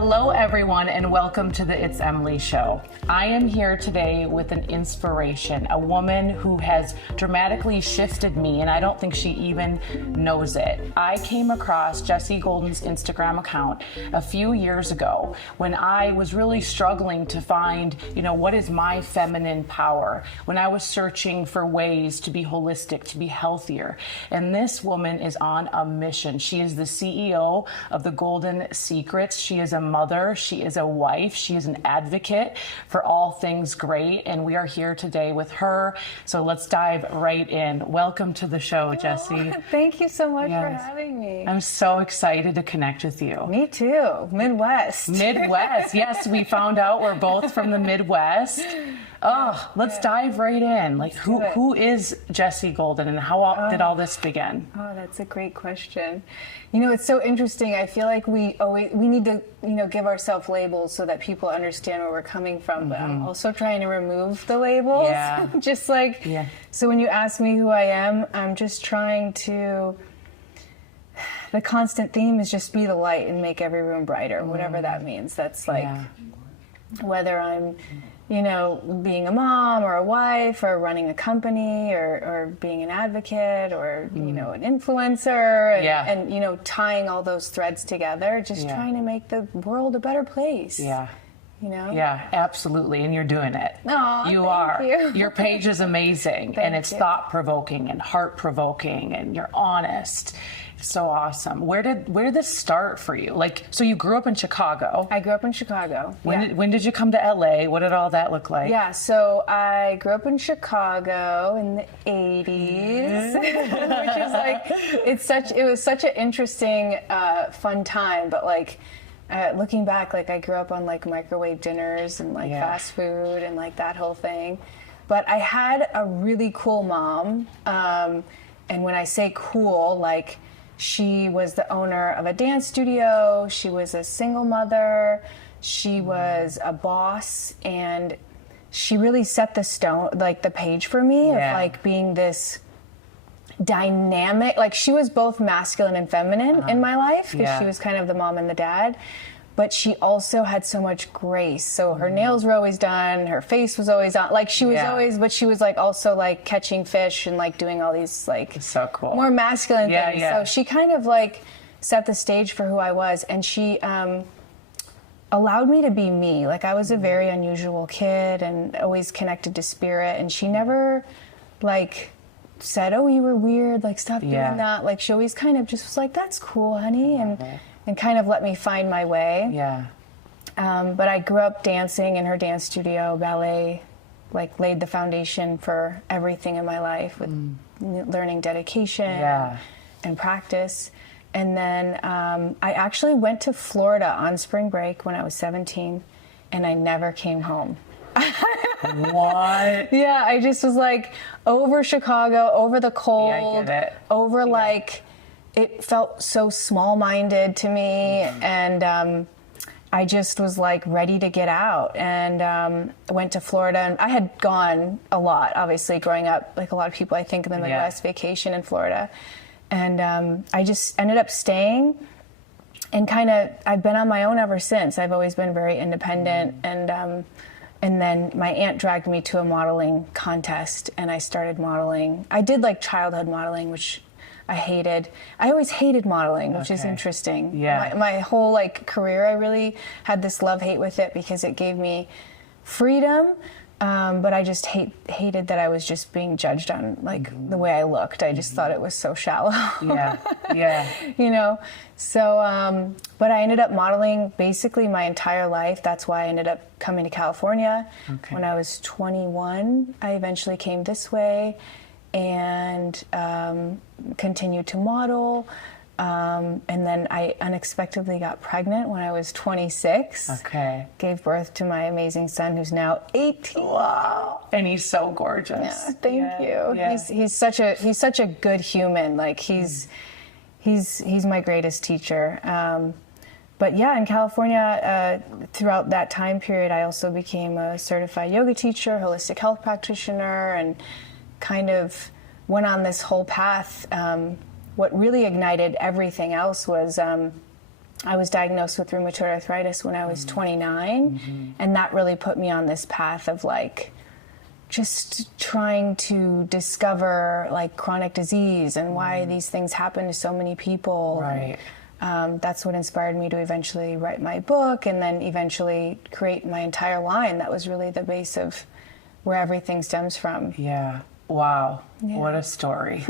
Hello, everyone, and welcome to the It's Emily Show. I am here today with an inspiration, a woman who has dramatically shifted me, and I don't think she even knows it. I came across Jessie Golden's Instagram account a few years ago when I was really struggling to find, what is my feminine power? When I was searching for ways to be holistic, to be healthier. And this woman is on a mission. She is the CEO of the Golden Secrets. She is a mother, she is a wife, she is an advocate for all things great, and we are here today with her. So let's dive right in. Welcome to the show, Jessie. Thank you so much for having me. I'm so excited to connect with you. Me too. Midwest. Midwest. Yes, we found out we're both from the Midwest. Oh, let's dive right in. Like, who is Jessie Golden, and how did all this begin? Oh, that's a great question. It's so interesting. I feel like we need to, give ourselves labels so that people understand where we're coming from. But I'm also trying to remove the labels. Yeah. So when you ask me who I am, I'm just trying to. The constant theme is just be the light and make every room brighter, whatever that means. That's like whether I'm. Being a mom or a wife or running a company or being an advocate or, an influencer and tying all those threads together, just trying to make the world a better place. Yeah, absolutely. And you're doing it. Oh, you are. You. Your page is amazing and it's thought-provoking and heart-provoking and you're honest. So awesome. Where did this start for you? So you grew up in Chicago. I grew up in Chicago. When did you come to LA? What did all that look like? Yeah, so I grew up in Chicago in the 80s, which is it was such an interesting, fun time. But looking back, I grew up on microwave dinners and fast food and that whole thing. But I had a really cool mom, and when I say cool, she was the owner of a dance studio. She was a single mother. She was a boss, and she really set the page for me of being this dynamic. She was both masculine and feminine in my life because she was kind of the mom and the dad. But she also had so much grace. So her nails were always done. Her face was always on. She was always, but she was also catching fish and doing all these so cool. more masculine things. So she kind of set the stage for who I was, and she allowed me to be me. I was a very unusual kid and always connected to spirit. And she never said, "Oh, you were weird. Stop doing that." She always kind of just was "That's cool, honey," and kind of let me find my way. Yeah. But I grew up dancing in her dance studio. Ballet, laid the foundation for everything in my life with learning dedication and practice. And then I actually went to Florida on spring break when I was 17, and I never came home. What? Yeah, I just was over Chicago, over the cold, I get it. over it felt so small-minded to me, and I just was ready to get out, and went to Florida. And I had gone a lot, obviously, growing up, a lot of people, I think, in the Midwest, vacation in Florida. And I just ended up staying, and I've been on my own ever since. I've always been very independent, and then my aunt dragged me to a modeling contest, and I started modeling. I did childhood modeling, which I hated. I always hated modeling, which is interesting. Yeah. My whole career, I really had this love-hate with it because it gave me freedom, but I just hated that I was just being judged on the way I looked. I just thought it was so shallow. Yeah. So, but I ended up modeling basically my entire life. That's why I ended up coming to California. When I was 21. I eventually came this way and continued to model. And then I unexpectedly got pregnant when I was 26. Okay. Gave birth to my amazing son, who's now 18. Wow. And he's so gorgeous. Yeah, thank you. Yeah. He's such a good human. He's my greatest teacher. But yeah, in California, throughout that time period, I also became a certified yoga teacher, holistic health practitioner, and kind of went on this whole path. What really ignited everything else was I was diagnosed with rheumatoid arthritis when I was 29, and that really put me on this path of like just trying to discover like chronic disease and why these things happen to so many people. Right. That's what inspired me to eventually write my book and then eventually create my entire line. That was really the base of where everything stems from. Yeah. Wow. Yeah. What a story.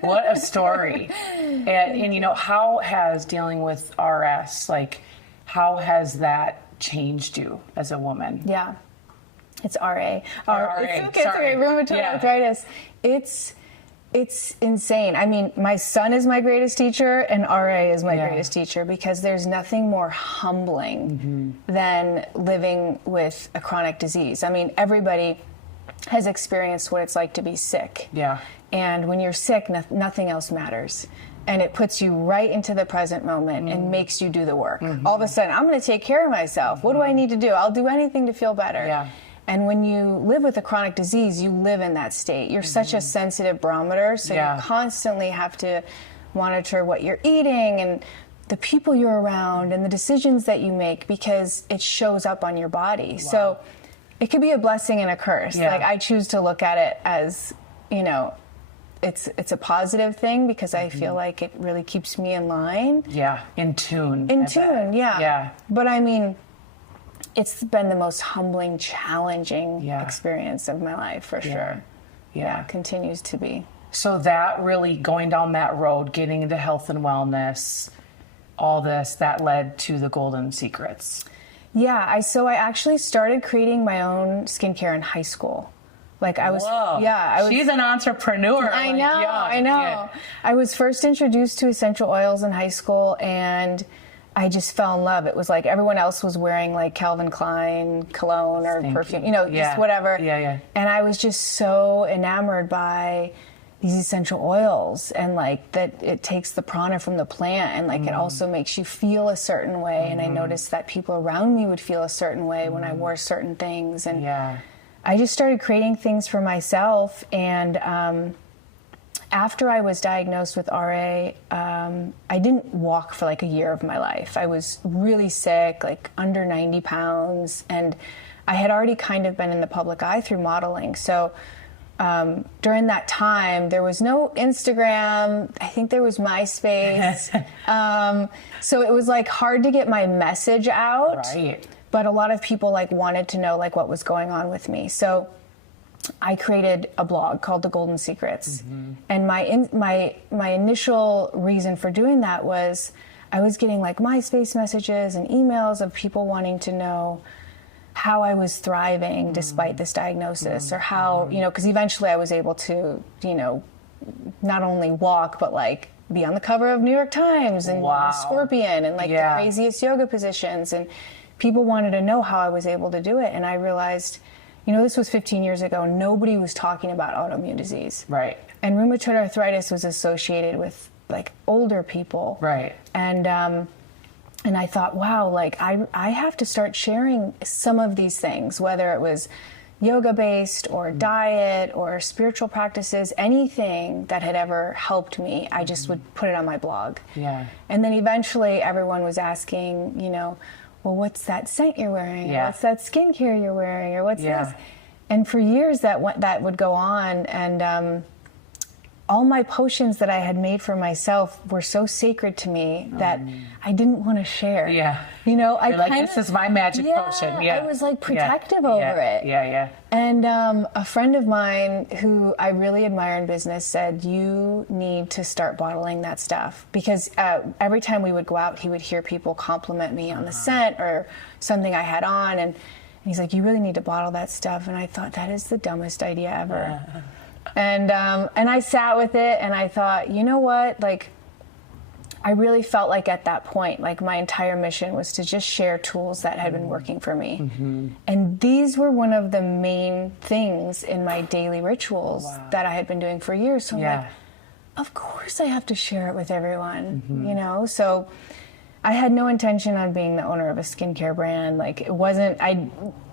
What a story. And you know, how has dealing with RS, like, how has that changed you as a woman? Yeah. It's RA. RA. It's okay. Rheumatoid arthritis. It's insane. I mean, my son is my greatest teacher and RA is my greatest teacher, because there's nothing more humbling than living with a chronic disease. I mean, everybody has experienced what it's like to be sick. Yeah. And when you're sick, nothing else matters. And it puts you right into the present moment and makes you do the work. All of a sudden, I'm going to take care of myself. What do I need to do? I'll do anything to feel better. Yeah. And when you live with a chronic disease, you live in that state. You're such a sensitive barometer, so you constantly have to monitor what you're eating and the people you're around and the decisions that you make, because it shows up on your body. Wow. So it could be a blessing and a curse. Yeah. Like, I choose to look at it as, you know, it's a positive thing, because I feel like it really keeps me in line. Yeah, in tune. Yeah. But I mean, it's been the most humbling, challenging experience of my life, for sure. Yeah, it continues to be. So that really, going down that road, getting into health and wellness, all this, that led to the Golden Secrets. Yeah, I actually started creating my own skincare in high school. Like, I was, she's an entrepreneur. I know. Yeah. I was first introduced to essential oils in high school, and I just fell in love. It was like everyone else was wearing like Calvin Klein cologne or perfume, you know, just whatever. And I was just so enamored by these essential oils, and like that it takes the prana from the plant, and like it also makes you feel a certain way. And I noticed that people around me would feel a certain way when I wore certain things. And I just started creating things for myself. And after I was diagnosed with RA, I didn't walk for like a year of my life. I was really sick, like under 90 pounds, and I had already kind of been in the public eye through modeling. So during that time, there was no Instagram. I think there was MySpace. So it was like hard to get my message out. Right. But a lot of people like wanted to know like what was going on with me. So I created a blog called The Golden Secrets. And my initial reason for doing that was I was getting like MySpace messages and emails of people wanting to know how I was thriving despite this diagnosis, or how, you know, because eventually I was able to, you know, not only walk, but like be on the cover of New York Times and Scorpion and like the craziest yoga positions. And people wanted to know how I was able to do it. And I realized, you know, this was 15 years ago. Nobody was talking about autoimmune disease. Right. And rheumatoid arthritis was associated with like older people. Right. And I thought, wow, like I have to start sharing some of these things, whether it was yoga-based or diet or spiritual practices, anything that had ever helped me, I just would put it on my blog. Yeah. And then eventually everyone was asking, you know, well, what's that scent you're wearing? Yeah. What's that skincare you're wearing? Or what's this? And for years that would go on, and all my potions that I had made for myself were so sacred to me that I didn't want to share. Yeah. You know, You're like, this is my magic potion. Yeah. I was like protective over it. Yeah. And a friend of mine who I really admire in business said, you need to start bottling that stuff. Because every time we would go out, he would hear people compliment me on the scent or something I had on. And he's like, you really need to bottle that stuff. And I thought, that is the dumbest idea ever. And I sat with it, and I thought, you know what, like, I really felt like at that point, like my entire mission was to just share tools that had been working for me. And these were one of the main things in my daily rituals that I had been doing for years. So I'm like, of course I have to share it with everyone, you know? So I had no intention on being the owner of a skincare brand. Like, it wasn't, I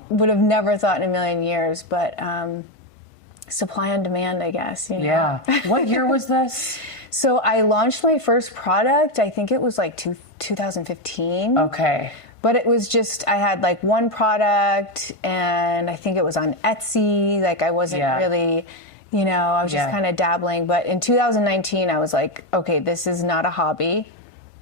would have never thought in a million years, but supply on demand, I guess. You know? Yeah. What year was this? So I launched my first product, I think it was like 2015. Okay. But it was just, I had like one product, and I think it was on Etsy. Like I wasn't really, you know, I was just kind of dabbling. But in 2019, I was like, okay, this is not a hobby.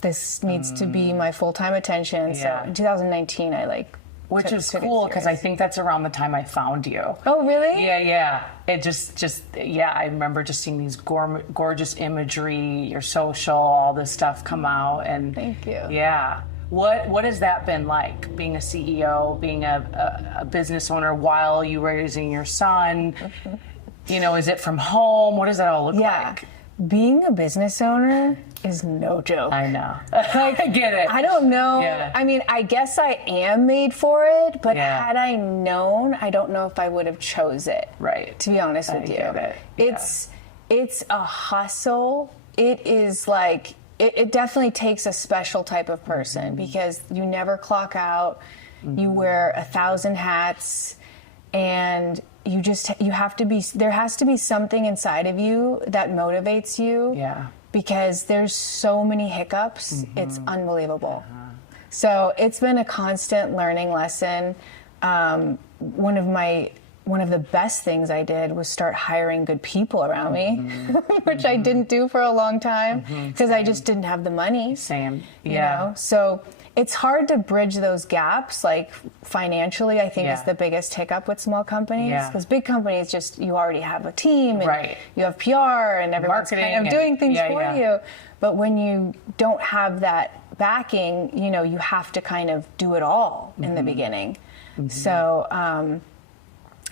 This needs to be my full-time attention. So in 2019, I like Which is cool, because I think that's around the time I found you. Oh, really? Yeah. It just I remember just seeing these gorgeous imagery, your social, all this stuff come out. And thank you. Yeah. What has that been like, being a CEO, being a business owner while you were raising your son? You know, is it from home? What does that all look like? Being a business owner is no joke. I know. I get it. I don't know. Yeah. I mean, I guess I am made for it, but had I known, I don't know if I would have chose it. Right. To be honest with you. Get it. It's a hustle. It is like, it definitely takes a special type of person, because you never clock out. You wear 1,000 hats, and you have to be, there has to be something inside of you that motivates you. Yeah. Because there's so many hiccups. It's unbelievable. So it's been a constant learning lesson. One of the best things I did was start hiring good people around me, which I didn't do for a long time, because I just didn't have the money. Same. You know? So it's hard to bridge those gaps, like financially, I think is the biggest hiccup with small companies. Because big companies, just, you already have a team, and you have PR, and everyone's kind of doing things for you. But when you don't have that backing, you know, you have to kind of do it all in the beginning. So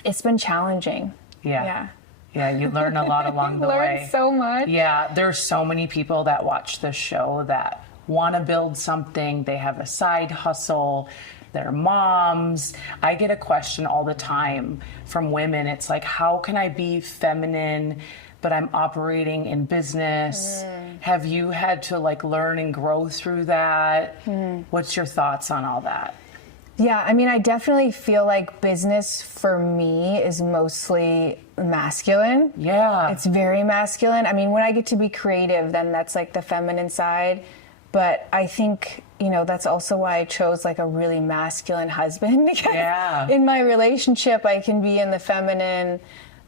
it's been challenging. Yeah, you learn a lot along the way. Learn so much. Yeah, there's so many people that watch this show that want to build something. They have a side hustle. They're moms. I get a question all the time from women. It's like, how can I be feminine, but I'm operating in business? Have you had to like learn and grow through that? What's your thoughts on all that? Yeah, I mean, I definitely feel like business for me is mostly masculine. Yeah. It's very masculine. I mean, when I get to be creative, then that's like the feminine side. But I think, you know, that's also why I chose like a really masculine husband, because in my relationship, I can be in the feminine.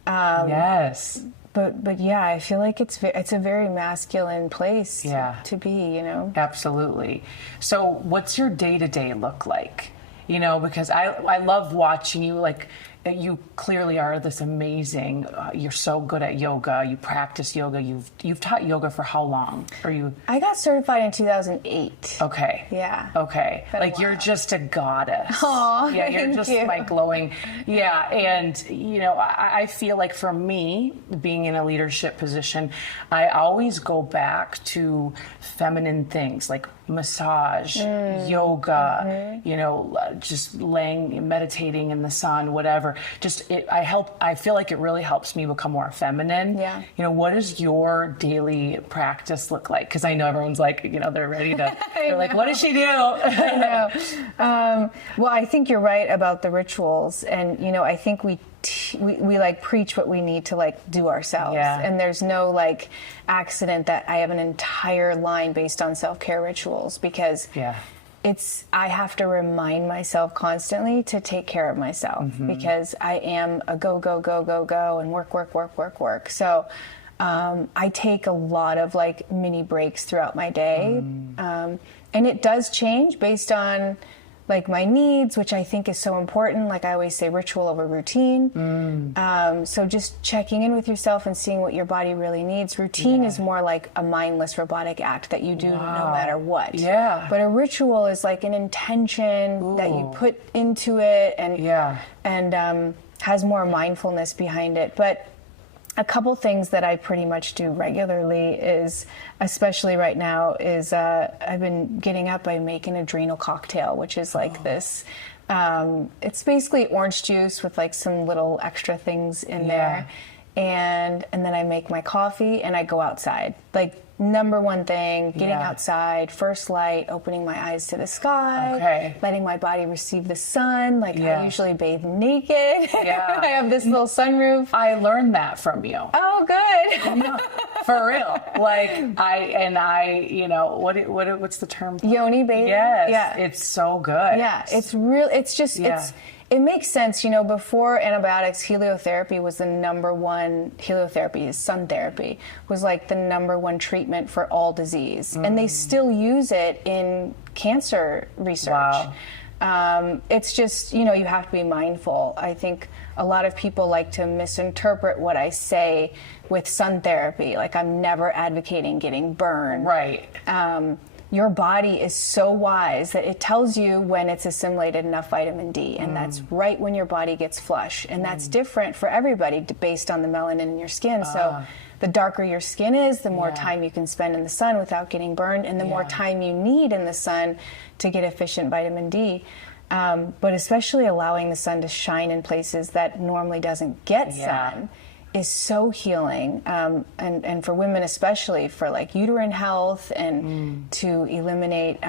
Yes. But yeah, I feel like it's a very masculine place to be, you know? Absolutely. So what's your day-to-day look like? You know, because I love watching you, like, you clearly are this amazing, you're so good at yoga, you practice yoga, you've taught yoga for how long? I got certified in 2008. Okay. Yeah. Okay. Like, you're just a goddess. Aw, yeah, you're just like glowing. Yeah, and you know, I feel like for me, being in a leadership position, I always go back to feminine things like massage, yoga, you know, just meditating in the sun, whatever. I feel like it really helps me become more feminine. Yeah. You know, what does your daily practice look like? Because I know everyone's like, you know, they're ready to, they're like, what does she do? I know. Well, I think you're right about the rituals. And, you know, I think we like preach what we need to like do ourselves. Yeah. And there's no like accident that I have an entire line based on self-care rituals, because I have to remind myself constantly to take care of myself, because I am a go and work. So I take a lot of like mini breaks throughout my day. And it does change based on like my needs, which I think is so important. Like I always say, ritual over routine. So just checking in with yourself and seeing what your body really needs. Routine is more like a mindless robotic act that you do no matter what. Yeah. But a ritual is like an intention that you put into it, and has more mindfulness behind it. But a couple things that I pretty much do regularly is, especially right now, is I've been getting up by making adrenal cocktail, which is like this. It's basically orange juice with like some little extra things in there. And then I make my coffee and I go outside. Like, number one thing, getting outside, first light, opening my eyes to the sky, letting my body receive the sun. Like, I usually bathe naked. I have this little sunroof. I learned that from you. Oh, good. For real. Like you know, what's the term? Yoni bathing. Yes. Yeah. It's so good. Yeah. It's real. It's just, it makes sense. You know, before antibiotics, heliotherapy was the number one, heliotherapy is sun therapy, was like the number one treatment for all disease. And they still use it in cancer research. Wow. It's just, you know, you have to be mindful. I think a lot of people like to misinterpret what I say with sun therapy. Like, I'm never advocating getting burned. Right. Your body is so wise that it tells you when it's assimilated enough vitamin D, and that's right when your body gets flush. And that's different for everybody based on the melanin in your skin. So the darker your skin is, the more time you can spend in the sun without getting burned, and the more time you need in the sun to get efficient vitamin D. But especially allowing the sun to shine in places that normally doesn't get sun is so healing, and for women especially, for like uterine health and to eliminate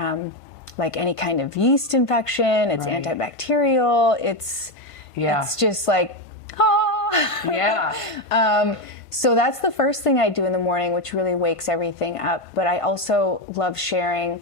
like any kind of yeast infection. It's antibacterial. It's just like, so that's the first thing I do in the morning, which really wakes everything up. But I also love sharing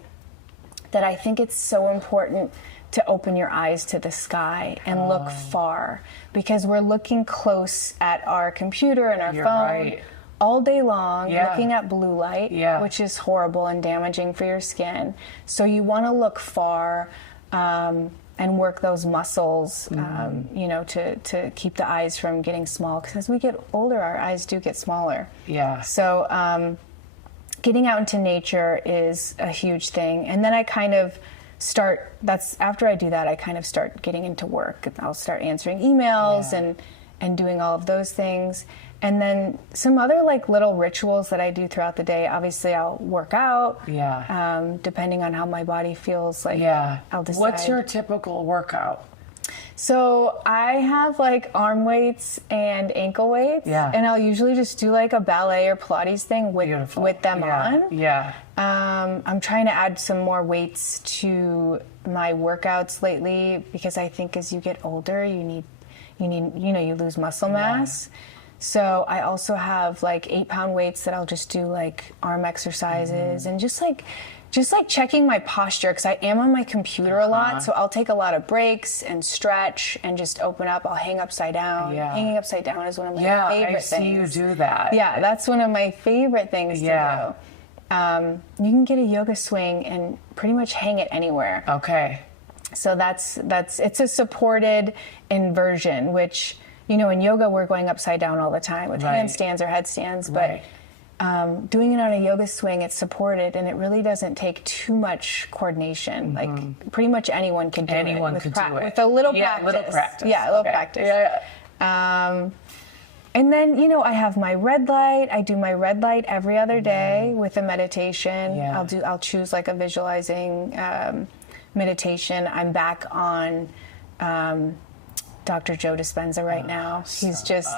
that I think it's so important to open your eyes to the sky and look far, because we're looking close at our computer and our phone all day long, looking at blue light, which is horrible and damaging for your skin. So you want to look far and work those muscles, you know, to keep the eyes from getting small, because as we get older, our eyes do get smaller. So getting out into nature is a huge thing. And then I kind of after I do that, I kind of start getting into work. I'll start answering emails and doing all of those things. And then some other like little rituals that I do throughout the day. Obviously, I'll work out. Depending on how my body feels, like I'll decide. What's your typical workout? So I have like arm weights and ankle weights, and I'll usually just do like a ballet or Pilates thing with them on. I'm trying to add some more weights to my workouts lately, because I think as you get older, you lose muscle mass. So I also have like 8-pound weights that I'll just do like arm exercises and just like checking my posture, because I am on my computer a lot, so I'll take a lot of breaks and stretch and just open up. I'll hang upside down. Hanging upside down is one of my favorite things. I see you do that. Yeah, that's one of my favorite things to do. You can get a yoga swing and pretty much hang it anywhere. Okay. So it's a supported inversion, which, you know, in yoga we're going upside down all the time with handstands or headstands, but doing it on a yoga swing, it's supported, and it really doesn't take too much coordination. Like, pretty much anyone can do it. With a little practice. Yeah, a little practice. And then, you know, I have my red light. I do my red light every other day with a meditation. I'll choose like a visualizing meditation. I'm back on Dr. Joe Dispenza right now. He's just,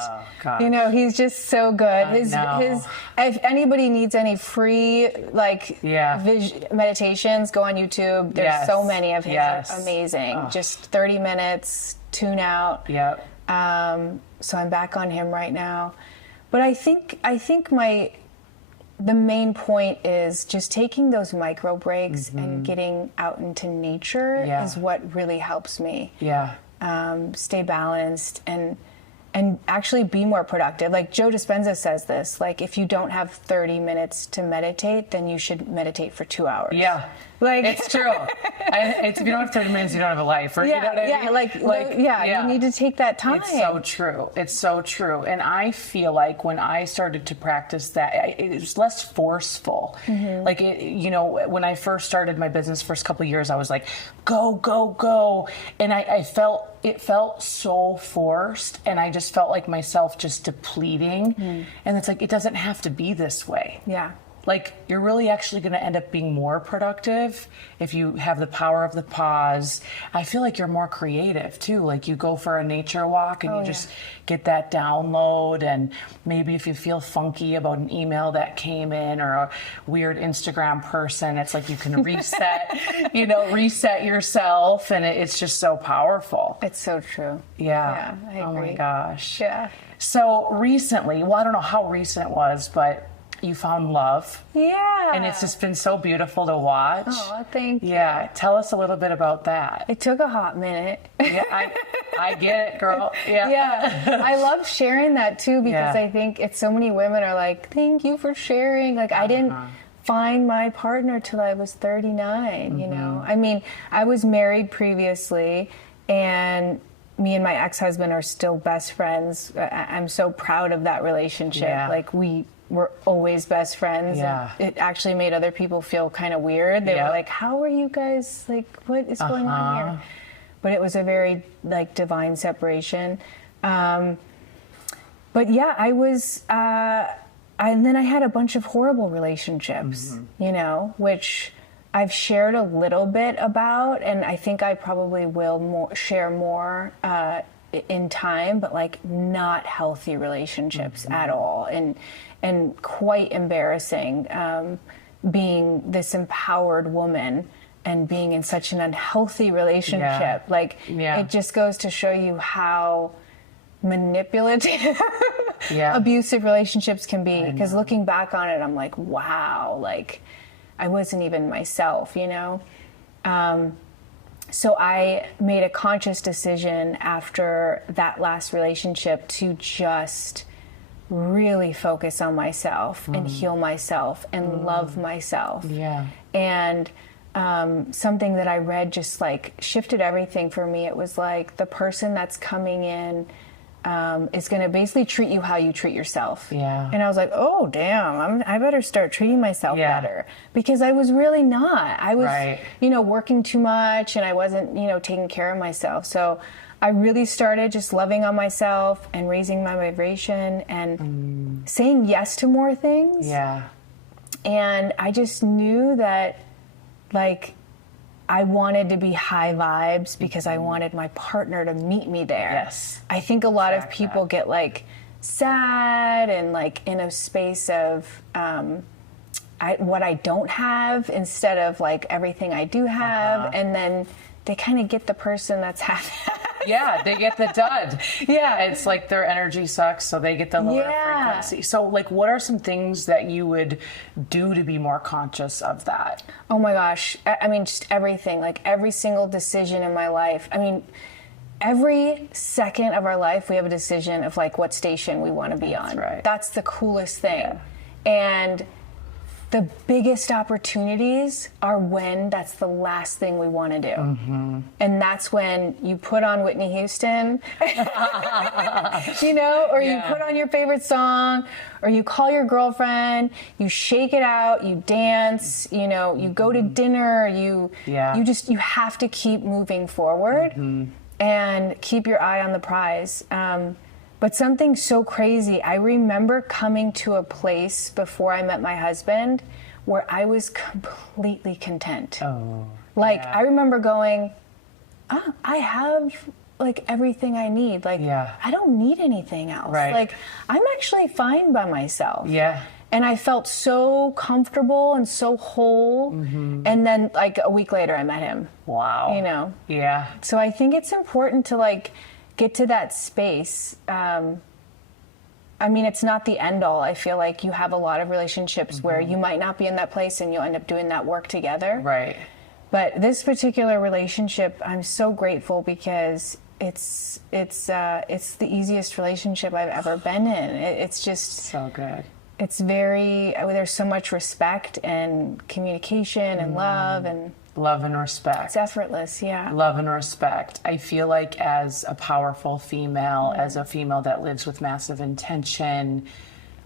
you know, he's just so good. If anybody needs any free like meditations, go on YouTube. There's so many of his. Amazing. Just 30 minutes, tune out. So I'm back on him right now. But I think the main point is just taking those micro breaks and getting out into nature is what really helps me. Stay balanced and actually be more productive. Like Joe Dispenza says this, like, if you don't have 30 minutes to meditate, then you should meditate for 2 hours. Like, it's true. If you don't have 30 minutes, you don't have a life. Or, you know what I mean? You need to take that time. It's so true. It's so true. And I feel like when I started to practice that, it was less forceful. Like, you know, when I first started my business, first couple of years, I was like, go, go, go. And it felt so forced, and I just felt like myself just depleting. And it's like, it doesn't have to be this way. Like, you're really actually going to end up being more productive if you have the power of the pause. I feel like you're more creative too. Like, you go for a nature walk and you just get that download, and maybe if you feel funky about an email that came in or a weird Instagram person, it's like you can reset, reset yourself, and it's just so powerful. It's so true. Yeah. I agree. Oh my gosh. Yeah. So recently, well, I don't know how recent it was, but you found love. Yeah. And it's just been so beautiful to watch. Oh, thank you. Yeah. Tell us a little bit about that. It took a hot minute. Yeah, I get it, girl. Yeah. Yeah. I love sharing that too, because I think it's so many women are like, thank you for sharing. Like, I didn't find my partner till I was 39, you know? I mean, I was married previously, and me and my ex-husband are still best friends. I'm so proud of that relationship. Yeah. Like, we were always best friends. Yeah. And it actually made other people feel kind of weird. They were like, how are you guys, like, what is going on here? But it was a very, like, divine separation. But yeah, I was, and then I had a bunch of horrible relationships, you know, which I've shared a little bit about, and I think I probably will share more in time, but like not healthy relationships at all, and quite embarrassing, being this empowered woman and being in such an unhealthy relationship. Like, it just goes to show you how manipulative abusive relationships can be. Because looking back on it, I'm like, wow, like, I wasn't even myself, you know? So I made a conscious decision after that last relationship to just really focus on myself and heal myself and love myself. Yeah. And something that I read just like shifted everything for me. It was like, the person that's coming in is going to basically treat you how you treat yourself. Yeah. And I was like, oh, damn, I better start treating myself better. Because I was really not. I was, you know, working too much, and I wasn't, you know, taking care of myself. So I really started just loving on myself and raising my vibration and saying yes to more things. Yeah. And I just knew that, like, I wanted to be high vibes because I wanted my partner to meet me there. Yes. I think a lot of people get like sad and like in a space of what I don't have instead of like everything I do have. And then they kind of get the person that's half. Yeah, they get the dud. Yeah, it's like their energy sucks, so they get the lower frequency. So, like, what are some things that you would do to be more conscious of that? Oh my gosh. I mean, just everything. Like, every single decision in my life. I mean, every second of our life, we have a decision of, like, what station we want to be on. Right. That's the coolest thing. Yeah. And the biggest opportunities are when that's the last thing we want to do. And that's when you put on Whitney Houston, you know, or you put on your favorite song, or you call your girlfriend, you shake it out, you dance, you know, you go to dinner, you have to keep moving forward and keep your eye on the prize. But something so crazy, I remember coming to a place before I met my husband where I was completely content. I remember going, oh, I have like everything I need. Like, I don't need anything else. Like, I'm actually fine by myself. And I felt so comfortable and so whole. And then like a week later I met him. Wow. You know? Yeah. So I think it's important to like get to that space. I mean, it's not the end all. I feel like you have a lot of relationships where you might not be in that place and you'll end up doing that work together. Right. But this particular relationship, I'm so grateful because it's the easiest relationship I've ever been in. It's just so good. It's very, there's so much respect and communication and love and respect. It's effortless, yeah. Love and respect. I feel like as a powerful female, as a female that lives with massive intention,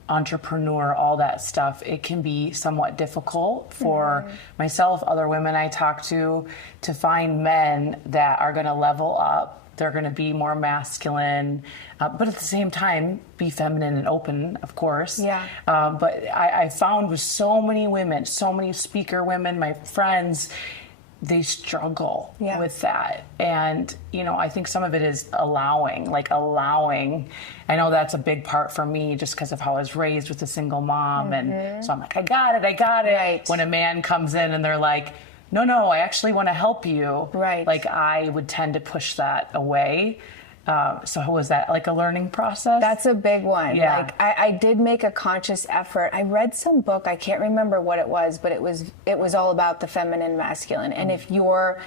entrepreneur, all that stuff, it can be somewhat difficult for myself, other women I talk to find men that are going to level up. They're going to be more masculine, but at the same time, be feminine and open, of course. Yeah. But I found with so many women, so many speaker women, my friends, they struggle with that. And, you know, I think some of it is allowing. I know that's a big part for me just because of how I was raised with a single mom. And so I'm like, I got it. Right. When a man comes in and they're like, no, I actually want to help you. Right. Like, I would tend to push that away. So was that like a learning process? That's a big one. Yeah. Like I did make a conscious effort. I read some book, I can't remember what it was, but it was all about the feminine, masculine. And if you're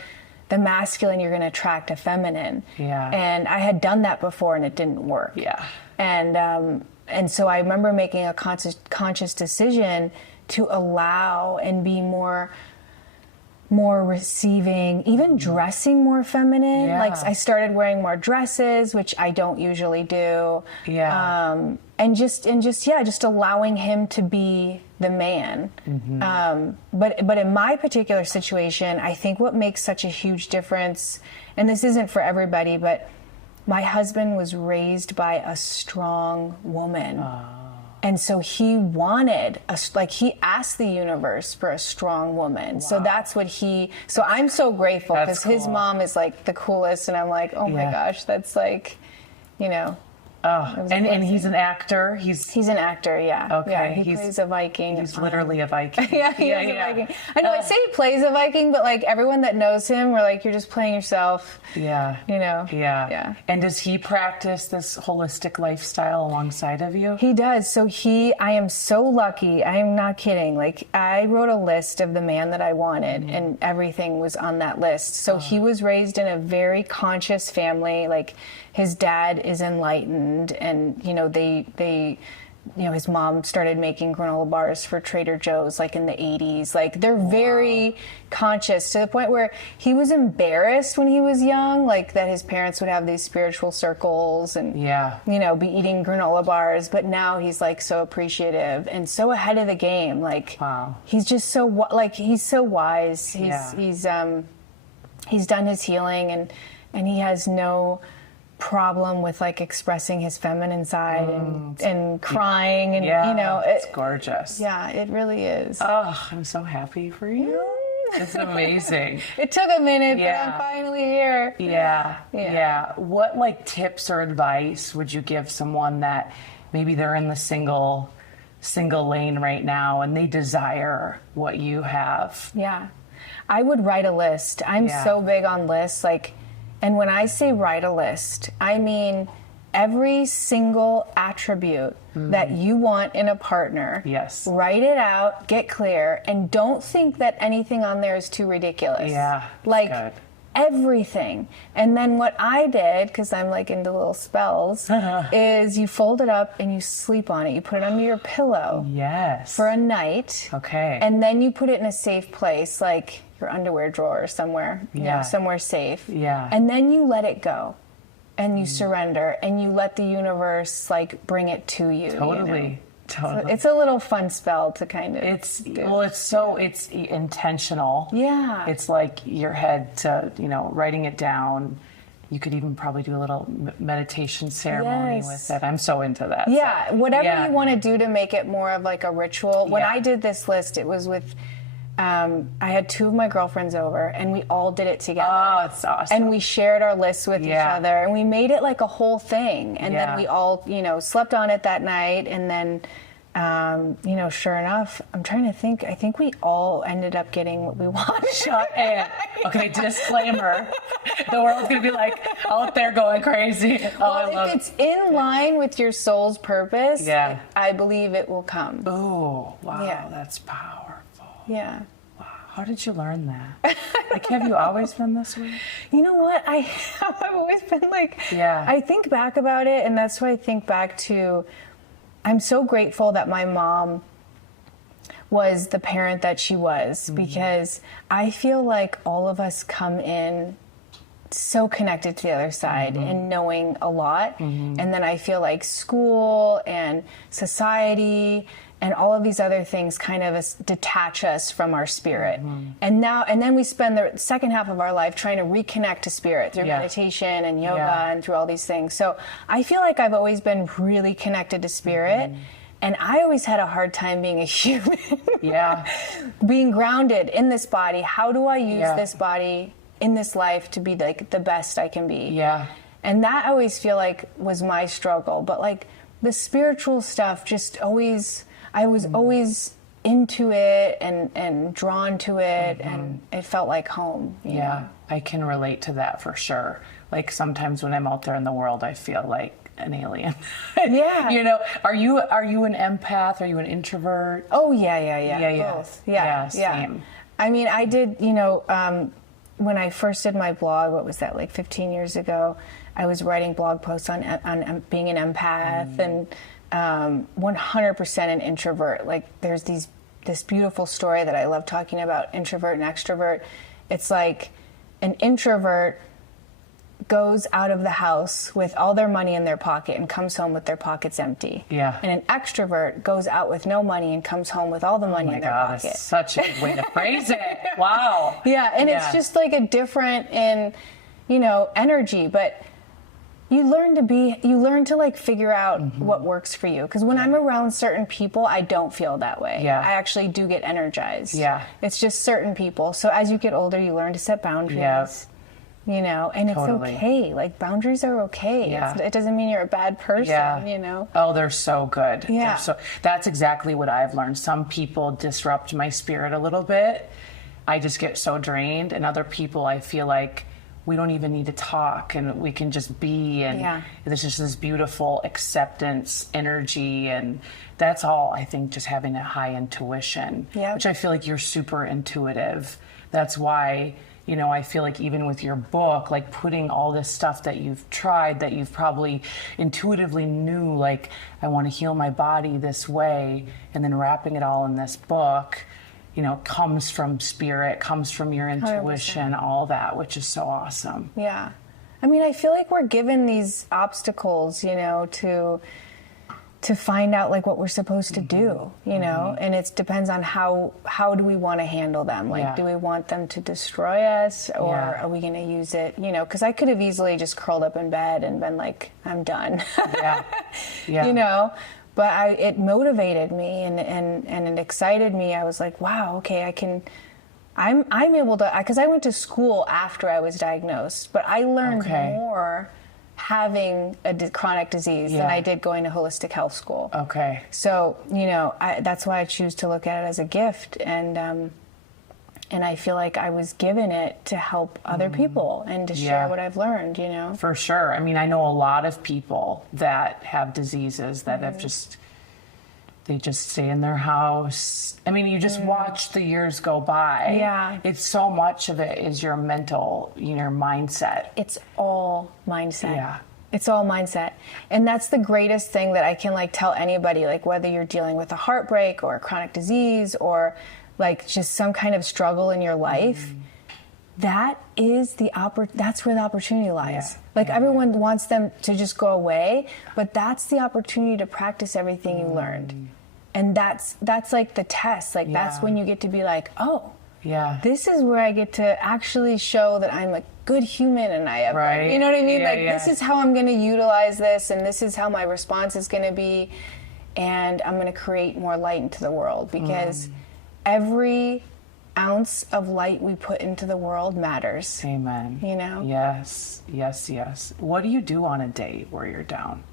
the masculine, you're going to attract a feminine. Yeah. And I had done that before and it didn't work. Yeah. And so I remember making a conscious decision to allow and be more receiving, even dressing more feminine. Yeah. Like I started wearing more dresses, which I don't usually do. Yeah. And just allowing him to be the man. But in my particular situation, I think what makes such a huge difference, and this isn't for everybody, but my husband was raised by a strong woman. And so he wanted, he asked the universe for a strong woman. Wow. So that's what so I'm so grateful because his mom is like the coolest. And I'm like, oh my gosh, that's like, you know. Oh, and he's an actor. He's an actor, yeah. Okay. Yeah, he plays a Viking. He's literally a Viking. Yeah, he is a Viking. I know I say he plays a Viking, but like everyone that knows him, we're like, you're just playing yourself. Yeah. You know. Yeah. Yeah. And does he practice this holistic lifestyle alongside of you? He does. So I am so lucky. I am not kidding. Like I wrote a list of the man that I wanted and everything was on that list. So he was raised in a very conscious family. Like his dad is enlightened and, you know, his mom started making granola bars for Trader Joe's like in the 80s. Like they're very conscious to the point where he was embarrassed when he was young, like that his parents would have these spiritual circles and, you know, be eating granola bars. But now he's like so appreciative and so ahead of the game. Like he's just so, he's so wise. He's done his healing and he has no problem with like expressing his feminine side and crying and you know it's gorgeous. Yeah, it really is. Oh, I'm so happy for you. It's amazing. It took a minute, but I'm finally here. Yeah. What like tips or advice would you give someone that maybe they're in the single lane right now and they desire what you have? Yeah, I would write a list. I'm so big on lists, like. And when I say write a list, I mean every single attribute that you want in a partner. Yes. Write it out, get clear, and don't think that anything on there is too ridiculous. Yeah. Like good. Everything. And then what I did, because I'm like into little spells, is you fold it up and you sleep on it. You put it under your pillow. Yes. For a night. Okay. And then you put it in a safe place, like your underwear drawer or somewhere, you know, somewhere safe. Yeah. And then you let it go and you surrender and you let the universe like bring it to you. Totally. You know? Totally. So it's a little fun spell to kind of it's intentional. Yeah. It's like your head to, you know, writing it down. You could even probably do a little meditation ceremony with it. I'm so into that. Yeah, so, whatever you want to do to make it more of like a ritual. When I did this list, it was with I had two of my girlfriends over and we all did it together. Oh, it's awesome. And we shared our lists with each other and we made it like a whole thing. And then we all, you know, slept on it that night. And then, you know, sure enough, I'm trying to think, I think we all ended up getting what we wanted. Shut in. Okay, disclaimer. The world's going to be like out there going crazy. Well, if it's in line with your soul's purpose, I believe it will come. Oh, wow. Yeah. That's powerful. Yeah. Wow. How did you learn that? Like, have you always been this way? You know what? I've always been like, I think back about it, and that's why I think back to, I'm so grateful that my mom was the parent that she was, because I feel like all of us come in so connected to the other side and knowing a lot. And then I feel like school and society and all of these other things kind of detach us from our spirit. And then we spend the second half of our life trying to reconnect to spirit through meditation and yoga and through all these things. So I feel like I've always been really connected to spirit. And I always had a hard time being a human. Being grounded in this body. How do I use this body in this life to be like the best I can be? And that I always feel like was my struggle. But like the spiritual stuff just always, I was always into it and drawn to it, and it felt like home. You know? I can relate to that for sure. Like sometimes when I'm out there in the world, I feel like an alien. Yeah. You know, are you an empath? Are you an introvert? Oh, yeah. Both. Yeah. Same. I mean, I did, when I first did my blog, what was that, like 15 years ago, I was writing blog posts on being an empath and 100% an introvert. Like there's this beautiful story that I love talking about, introvert and extrovert. It's like an introvert goes out of the house with all their money in their pocket and comes home with their pockets empty. Yeah. And an extrovert goes out with no money and comes home with all the money in their pocket. That's such a good way to phrase it. Wow. Yeah, and it's just like a different energy, but you learn to like figure out what works for you. Because when I'm around certain people, I don't feel that way. Yeah. I actually do get energized. Yeah. It's just certain people. So as you get older, you learn to set boundaries. Yeah. And it's okay. Like boundaries are okay. Yeah. It doesn't mean you're a bad person, Oh, they're so good. Yeah. That's exactly what I've learned. Some people disrupt my spirit a little bit. I just get so drained, and other people I feel like we don't even need to talk and we can just be, and there's just this beautiful acceptance energy, and that's all. I think just having a high intuition, which I feel like you're super intuitive. That's why I feel like even with your book, like putting all this stuff that you've tried, that you've probably intuitively knew, like, I want to heal my body this way, and then wrapping it all in this book, comes from spirit, comes from your intuition, 100%. All that, which is so awesome. Yeah. I mean, I feel like we're given these obstacles, to find out like what we're supposed to do, and it depends on how do we want to handle them. Like, do we want them to destroy us, or are we going to use it, because I could have easily just curled up in bed and been like, I'm done. But it motivated me and it excited me. I was like, wow, okay, I'm able to, because I went to school after I was diagnosed, but I learned more having a chronic disease than I did going to holistic health school. Okay. So, that's why I choose to look at it as a gift. And I feel like I was given it to help other people and to share what I've learned, For sure. I mean, I know a lot of people that have diseases that have they just stay in their house. I mean, you just watch the years go by. Yeah. It's so much of it is your mental, your mindset. It's all mindset. Yeah. It's all mindset. And that's the greatest thing that I can like tell anybody, like whether you're dealing with a heartbreak or a chronic disease or like just some kind of struggle in your life, that is that's where the opportunity lies. Like everyone wants them to just go away, but that's the opportunity to practice everything you learned. And that's like the test. Like that's when you get to be like, oh, this is where I get to actually show that I'm a good human and I have, you know what I mean? This is how I'm going to utilize this, and this is how my response is going to be, and I'm going to create more light into the world, because every ounce of light we put into the world matters. Amen. Yes. What do you do on a day where you're down?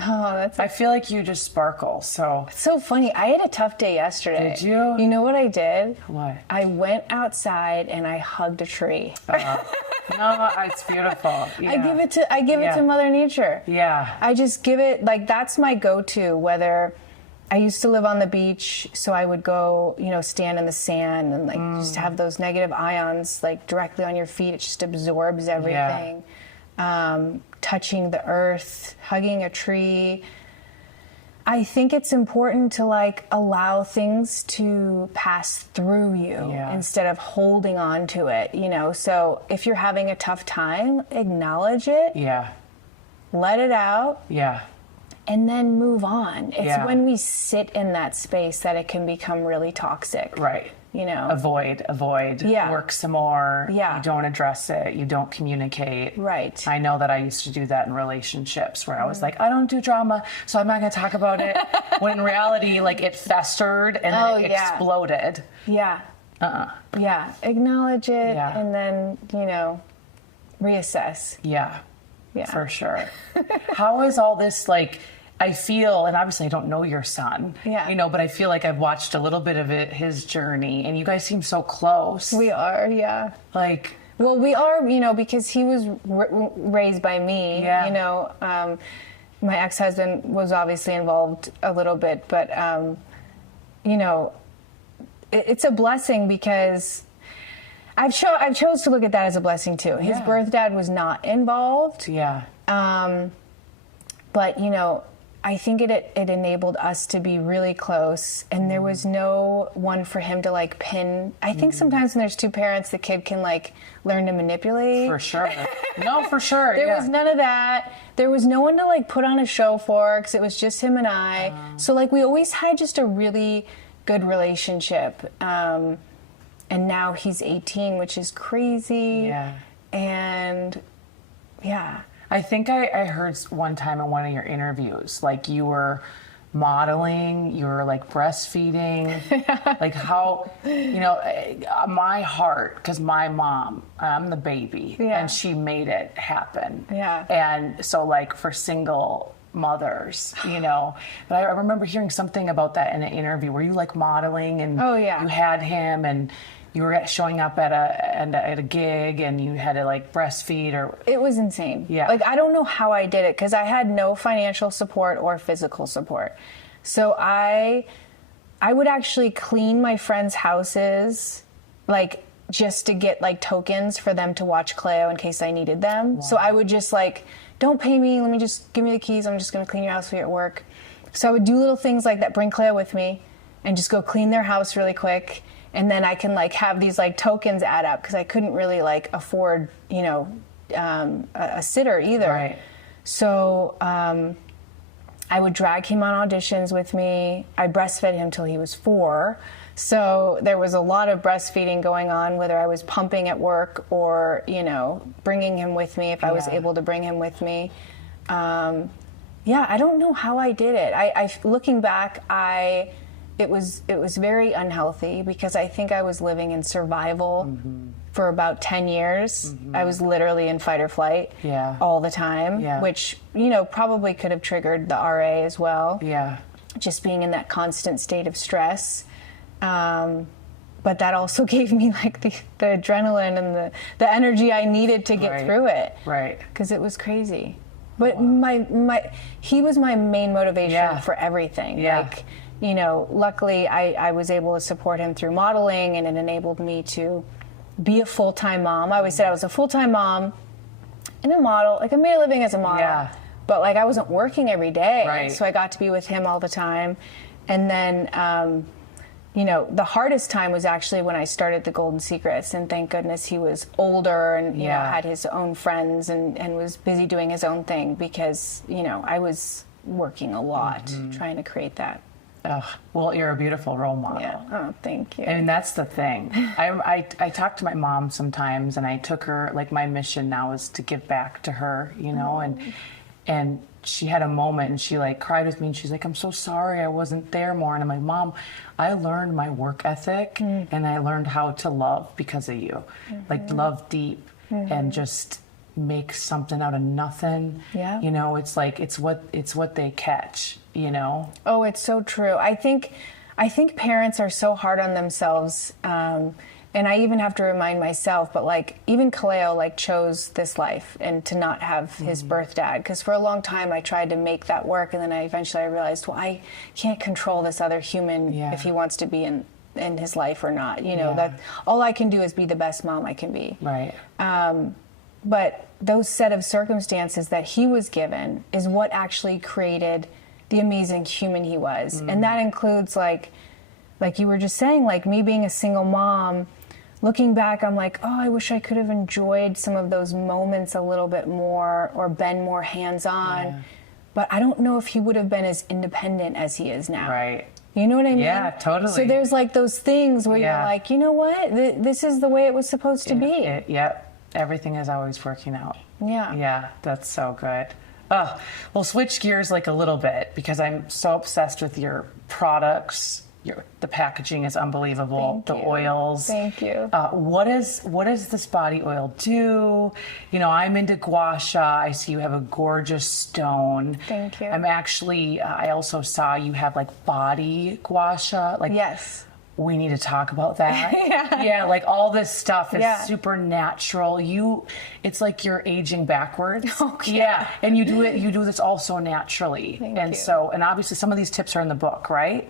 Oh, I feel like you just sparkle. So it's so funny. I had a tough day yesterday. Did you? You know what I did? What? I went outside and I hugged a tree. No, it's beautiful. Yeah. I give it to Mother Nature. Yeah. I just give it, like, that's my go-to. Whether I used to live on the beach, so I would go, stand in the sand and like just have those negative ions like directly on your feet. It just absorbs everything. Touching the earth, hugging a tree. I think it's important to like allow things to pass through you instead of holding on to it, So if you're having a tough time, acknowledge it. Yeah. Let it out. Yeah. And then move on. It's when we sit in that space that it can become really toxic. Right. Avoid. Yeah. Work some more. Yeah. You don't address it. You don't communicate. Right. I know that I used to do that in relationships where I was like, I don't do drama, so I'm not going to talk about it. When in reality, like, it festered and then it exploded. Yeah. Yeah. Acknowledge it and then, reassess. Yeah. Yeah. For sure. How is all this, like, I feel, and obviously I don't know your son, but I feel like I've watched a little bit of his journey, and you guys seem so close. We are, yeah. Like, Well, we are, you know, because he was raised by me. Yeah. You know, my ex-husband was obviously involved a little bit, but you know, it's a blessing because I've chose to look at that as a blessing too. His birth dad was not involved. Yeah. But you know, I think it enabled us to be really close, and there was no one for him to like pin. I think sometimes when there's two parents, the kid can like learn to manipulate. For sure. No, for sure. There was none of that. There was no one to like put on a show for, because it was just him and I. So like we always had just a really good relationship. And now he's 18, which is crazy. Yeah. And yeah. I think I heard one time in one of your interviews, like you were modeling, you were like breastfeeding, like how, you know, my heart, because my mom, I'm the baby, and she made it happen. Yeah. And so like for single mothers, you know, but I remember hearing something about that in an interview. Were you like modeling and you had him and you were showing up at a gig and you had to like breastfeed or... It was insane. Yeah. Like, I don't know how I did it because I had no financial support or physical support. So I would actually clean my friends' houses, like, just to get like tokens for them to watch Cleo in case I needed them. Wow. So I would just like, don't pay me, give me the keys, I'm just gonna clean your house for you at work. So I would do little things like that, bring Cleo with me and just go clean their house really quick. And then I can like have these like tokens add up because I couldn't really like afford, you know, a sitter either. Right. So I would drag him on auditions with me. I breastfed him till he was 4. So there was a lot of breastfeeding going on, whether I was pumping at work or, you know, bringing him with me if I was able to bring him with me. Yeah, I don't know how I did it. I looking back, it was very unhealthy because I think I was living in survival for about 10 years. I was literally in fight or flight all the time, which, you know, probably could have triggered the RA as well. Yeah. Just being in that constant state of stress. But that also gave me like the adrenaline and the energy I needed to get through it. Right. Because it was crazy. But he was my main motivation for everything. Yeah. Like, you know, luckily I was able to support him through modeling, and it enabled me to be a full-time mom. I always said I was a full-time mom and a model. Like, I made a living as a model. Yeah. But like, I wasn't working every day. Right. So I got to be with him all the time. And then, you know, the hardest time was actually when I started the Golden Secrets, and thank goodness he was older and, you know, had his own friends and was busy doing his own thing, because, you know, I was working a lot trying to create that. Oh, well, you're a beautiful role model. Yeah. Oh, thank you. I mean, that's the thing. I talk to my mom sometimes, and I took her, like, my mission now is to give back to her, you know, and she had a moment and she like cried with me and she's like, I'm so sorry I wasn't there more. And I'm like, Mom, I learned my work ethic and I learned how to love because of you. Like, love deep and just make something out of nothing. Yeah. You know, it's like, it's what they catch, you know? Oh, it's so true. I think parents are so hard on themselves. And I even have to remind myself, but like, even Kaleo like chose this life and to not have his birth dad. Because for a long time I tried to make that work, and then I eventually realized, well, I can't control this other human if he wants to be in his life or not. You know, that all I can do is be the best mom I can be. Right. But those set of circumstances that he was given is what actually created the amazing human he was. And that includes like you were just saying, like me being a single mom. Looking back, I'm like, oh, I wish I could have enjoyed some of those moments a little bit more or been more hands-on. Yeah. But I don't know if he would have been as independent as he is now. Right. You know what I mean? Yeah, totally. So there's like those things where you're like, you know what? This is the way it was supposed to be. Yep. Everything is always working out. Yeah. Yeah, that's so good. Oh, we'll switch gears like a little bit because I'm so obsessed with your products. The packaging is unbelievable. The oils. Thank you. What does this body oil do? You know, I'm into gua sha. I see you have a gorgeous stone. Thank you. I'm actually. I also saw you have like body gua sha. Like, yes. we need to talk about that. Yeah. Yeah, like all this stuff is Yeah. supernatural. It's like you're aging backwards. Okay. Yeah, and you do this all so naturally. Thank and you. so, and obviously some of these tips are in the book, right?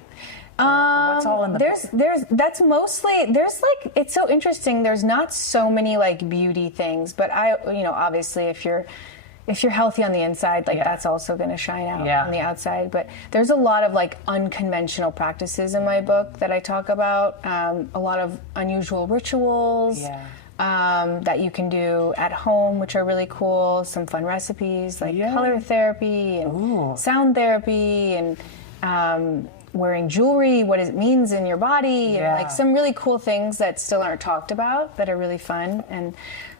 What's all in the book? That's mostly, it's so interesting. There's not so many like beauty things, but obviously if you're healthy on the inside, like that's also going to shine out on the outside. But there's a lot of like unconventional practices in my book that I talk about. A lot of unusual rituals that you can do at home, which are really cool. Some fun recipes like color therapy and sound therapy and wearing jewelry, what it means in your body, and like some really cool things that still aren't talked about that are really fun.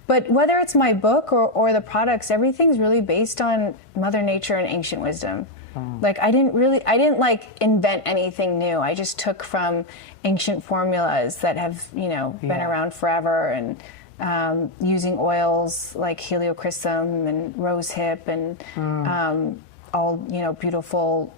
But whether it's my book or the products, everything's really based on Mother Nature and ancient wisdom. Like I didn't like invent anything new. I just took from ancient formulas that have, been around forever, and using oils like heliochrysum and rosehip and all, beautiful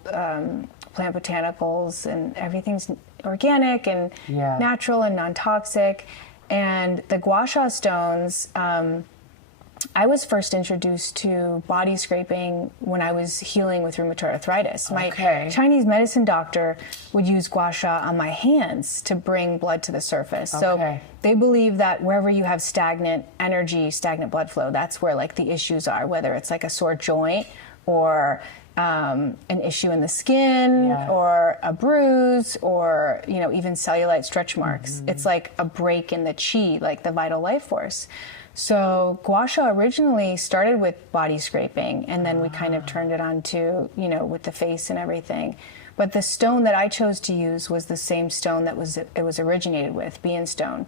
plant botanicals, and everything's organic and natural and non-toxic. And the gua sha stones, I was first introduced to body scraping when I was healing with rheumatoid arthritis. My Chinese medicine doctor would use gua sha on my hands to bring blood to the surface. So they believe that wherever you have stagnant energy, stagnant blood flow, that's where like the issues are, whether it's like a sore joint or an issue in the skin or a bruise or even cellulite stretch marks. It's like a break in the chi, like the vital life force. So gua sha originally started with body scraping, and then we kind of turned it on to with the face and everything. But the stone that I chose to use was the same stone that it was originated with, bean stone.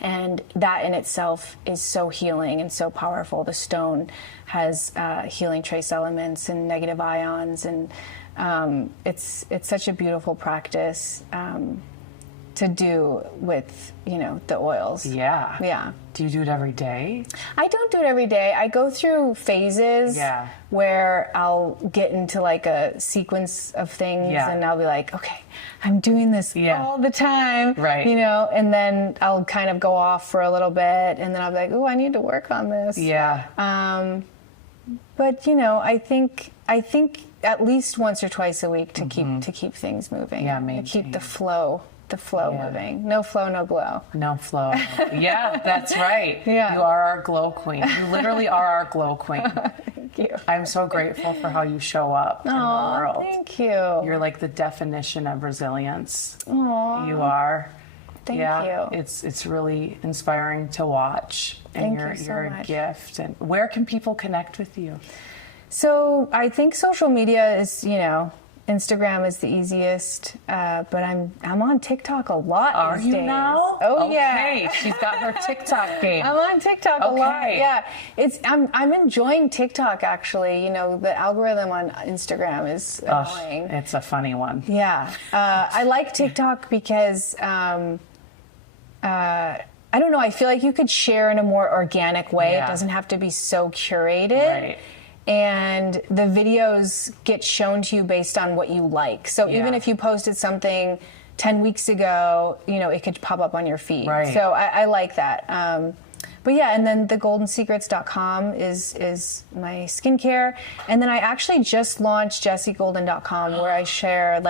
And that in itself is so healing and so powerful. The stone has healing trace elements and negative ions, and it's such a beautiful practice to do with the oils. Yeah. Do you do it every day? I don't do it every day. I go through phases where I'll get into like a sequence of things, and I'll be like, okay, I'm doing this all the time, and then I'll kind of go off for a little bit, and then I'll be like, oh, I need to work on this. But I think at least once or twice a week to keep things moving. To keep the flow moving. No flow, no glow. No flow. Yeah, that's right. You are our glow queen. You literally are our glow queen. Thank you. I'm so grateful for how you show up in the world. Thank you. You're like the definition of resilience. Aww. You are. Thank you. It's really inspiring to watch. And Thank you so you're much. a gift. And where can people connect with you? So I think social media is, Instagram is the easiest, but I'm on TikTok a lot. Are these you days. now? Oh okay. yeah, She's got her TikTok game. I'm on TikTok a lot. Yeah, I'm enjoying TikTok actually. The algorithm on Instagram is annoying. It's a funny one. Yeah, I like TikTok because I don't know. I feel like you could share in a more organic way. It doesn't have to be so curated. Right. And the videos get shown to you based on what you like. So even if you posted something 10 weeks ago, it could pop up on your feed. Right. So I like that. But yeah, and then thegoldensecrets.com is my skincare. And then I actually just launched jessiegolden.com where I share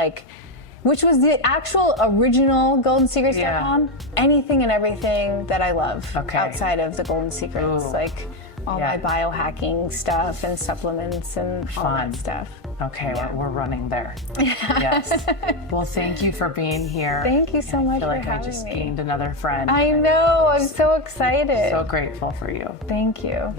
which was the actual original goldensecrets.com, anything and everything that I love outside of the Golden Secrets. Like all my biohacking stuff and supplements and all that stuff. Okay, we're running there. Yes. Well, thank you for being here. Thank you so much for having me. I just gained another friend. I know. I'm so excited. So grateful for you. Thank you.